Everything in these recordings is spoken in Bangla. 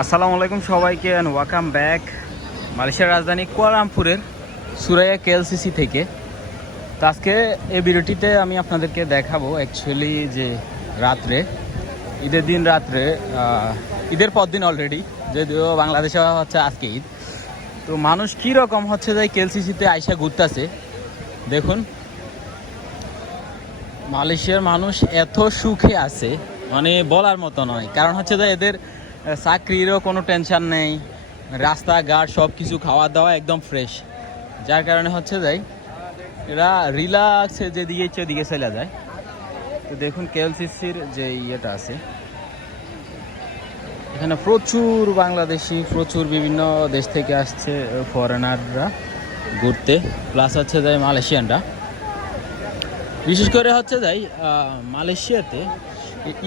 আসসালামু আলাইকুম সবাইকে অ্যান্ড ওয়েলকাম ব্যাক মালয়েশিয়ার রাজধানী কুয়ালালামপুরের সুরাইয়া কেএলসিসি থেকে। তো আজকে এই ভিডিওটিতে আমি আপনাদেরকে দেখাবো অ্যাকচুয়ালি যে রাত্রে, ঈদের দিন রাত্রে ঈদের পর দিন অলরেডি যদিও বাংলাদেশে হচ্ছে আজকে ঈদ। তো মানুষ কী রকম হচ্ছে যে কেএলসিসিতে আইসা ঘুরতেছে? দেখুন, মালয়েশিয়ার মানুষ এত সুখে আছে মানে বলার মতো নয়। কারণ হচ্ছে যে এদের চাকরিরও কোনো টেনশন নেই। রাস্তাঘাট সব কিছু খাওয়া দাওয়া একদম ফ্রেশ যার কারণে হচ্ছে যাই এরা রিল্যাক্সে যেদিকে ইচ্ছে ওদিকে চলে যায়। তো দেখুন কেএলসিসির যে ইয়েটা আছে। এখানে প্রচুর বাংলাদেশি, প্রচুর বিভিন্ন দেশ থেকে আসছে ফরেনাররা ঘুরতে। প্লাস হচ্ছে যাই মালয়েশিয়ানরা। বিশেষ করে হচ্ছে যাই মালয়েশিয়াতে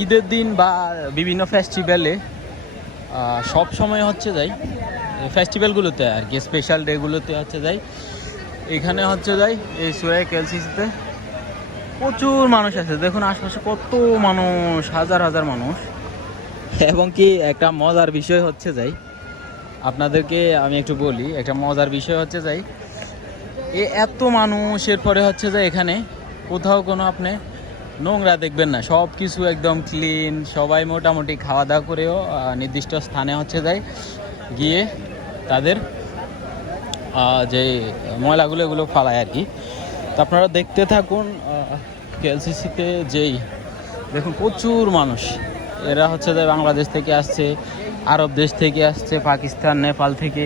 ঈদের দিন বা বিভিন্ন ফেস্টিভ্যালে সব সময় হচ্ছে যাই ফেস্টিভ্যালগুলোতে আর কি স্পেশাল ডেগুলোতে হচ্ছে যাই। এখানে হচ্ছে যাই, এই সোয়া কেলসিসিতে প্রচুর মানুষ আছে। দেখুন আশপাশে কত মানুষ, হাজার হাজার মানুষ। এবং কি একটা মজার বিষয় হচ্ছে যাই, আপনাদেরকে আমি একটু বলি, একটা মজার বিষয় হচ্ছে যাই, এ এত মানুষের পরে হচ্ছে যে এখানে, কোথাও কোনো আপনি নোংরা দেখবেন না সব কিছু একদম ক্লিন সবাই মোটামুটি খাওয়া দাওয়া করেও নির্দিষ্ট স্থানে হচ্ছে যায় গিয়ে তাদের যে ময়লাগুলো এগুলো ফালায় আর কি। তো আপনারা দেখতে থাকুন কেএলসিসিতে যেই দেখুন প্রচুর মানুষ। এরা হচ্ছে যে বাংলাদেশ থেকে আসছে আরব দেশ থেকে আসছে পাকিস্তান নেপাল থেকে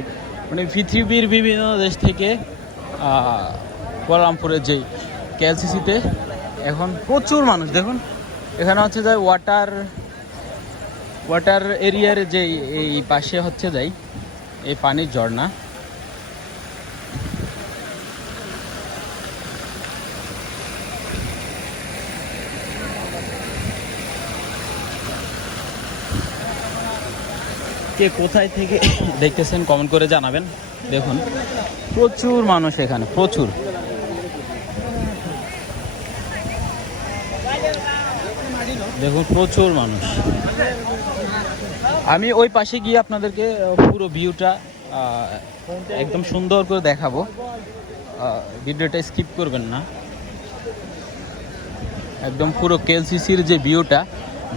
মানে পৃথিবীর বিভিন্ন দেশ থেকে আহ, কুয়ালালামপুরের যেই কেএলসিসিতে এখন প্রচুর মানুষ, দেখুন। এখানে হচ্ছে যে ওয়াটার ওয়াটার এরিয়ার যে এই পাশে হচ্ছে যাই, এই পানির ঝর্ণা। কে কোথায় থেকে দেখতেছেন কমেন্ট করে জানাবেন। দেখুন, প্রচুর মানুষ এখানে, প্রচুর। দেখুন, প্রচুর মানুষ। আমি ওই পাশে গিয়ে আপনাদেরকে পুরো ভিউটা একদম সুন্দর করে দেখাবো। ভিডিওটা স্কিপ করবেন না। একদম পুরো কেএলসিসির যে ভিউটা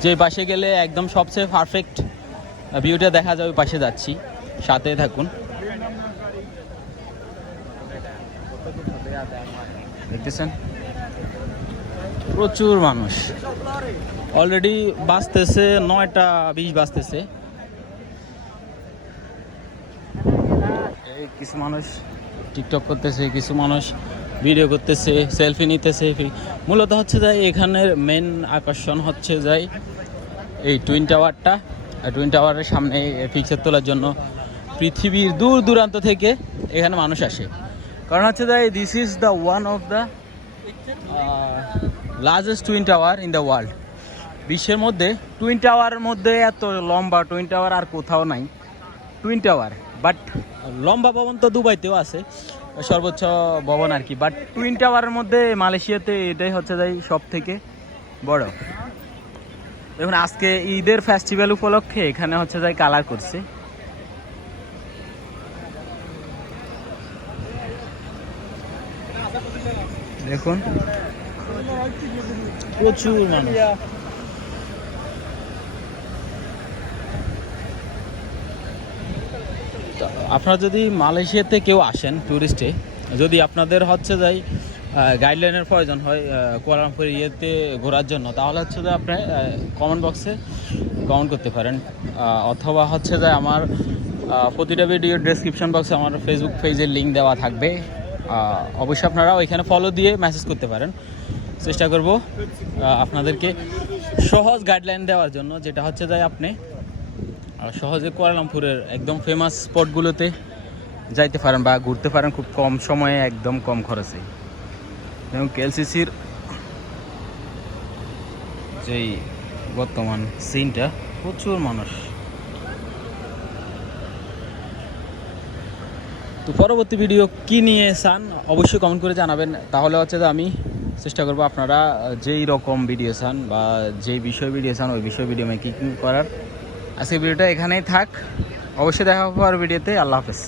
যে পাশে গেলে একদম সবচেয়ে পারফেক্ট ভিউটা দেখা যায়, ওই পাশে যাচ্ছি। সাথে থাকুন। দেখতেছেন? প্রচুর মানুষ। অলরেডি বাঁচতেছে নয়টা বিশ বাজতেছে। এই কিছু মানুষ টিকটক করতেছে, কিছু মানুষ ভিডিও করতেছে সেলফি নিতেছে। মূলত হচ্ছে যাই এখানের মেন আকর্ষণ হচ্ছে যাই এই টুইন টাওয়ারটা টুইন টাওয়ারের সামনে পিকচার তোলার জন্য পৃথিবীর দূর দূরান্ত থেকে এখানে মানুষ আসে। কারণ হচ্ছে যাই this is the one of the largest twin tower in the world বিশ্বের মধ্যে টুইন টাওয়ারের মধ্যে এত লম্বা টুইন টাওয়ার আর কোথাও নাই। টুইন টাওয়ার বাট লম্বা ভবন তো দুবাইতেও আছে, সর্বোচ্চ ভবন আর কি। বাট টুইন টাওয়ারের মধ্যে মালয়েশিয়াতে এটাই হচ্ছে যাই সব থেকে বড়। দেখুন, আজকে ঈদের ফেস্টিভ্যাল উপলক্ষে এখানে হচ্ছে যাই কালার করছে। দেখুন। প্রচুর মানুষ। আপনারা যদি মালয়েশিয়াতে কেউ আসেন ট্যুরিস্টে যদি আপনাদের হচ্ছে যাই গাইডলাইনের প্রয়োজন হয় আহ, কুয়ালালামপুর ইয়েতে ঘোরার জন্য তাহলে হচ্ছে যে আপনি কমেন্ট বক্সে কমেন্ট করতে পারেন। অথবা হচ্ছে যে আমার প্রতিটা ভিডিও ডেসক্রিপশন বক্সে আমার ফেসবুক পেজের লিঙ্ক দেওয়া থাকবে। অবশ্যই আপনারা ওইখানে ফলো দিয়ে মেসেজ করতে পারেন। চেষ্টা করব আপনাদেরকে সহজ গাইডলাইন দেওয়ার জন্য, যেটা হচ্ছে যায় আপনি সহজে কুয়ালালামপুরের একদম ফেমাস স্পটগুলোতে যাইতে পারেন বা ঘুরতে পারেন খুব কম সময়ে, একদম কম খরচে। এবং কেএলসিসির যেই বর্তমান সিনটা প্রচুর মানুষ। তো পরবর্তী ভিডিও কি নিয়ে চান, অবশ্যই কমেন্ট করে জানাবেন। তাহলে হচ্ছে যে আমি চেষ্টা করব আপনারা যেই রকম ভিডিও চান বা যেই বিষয় ভিডিও চান, ওই বিষয় ভিডিও মেকিং করার। আজকে ভিডিওটা এখানেই থাক। অবশ্যই দেখা হব আর ভিডিওতে আল্লাহ হাফেজ।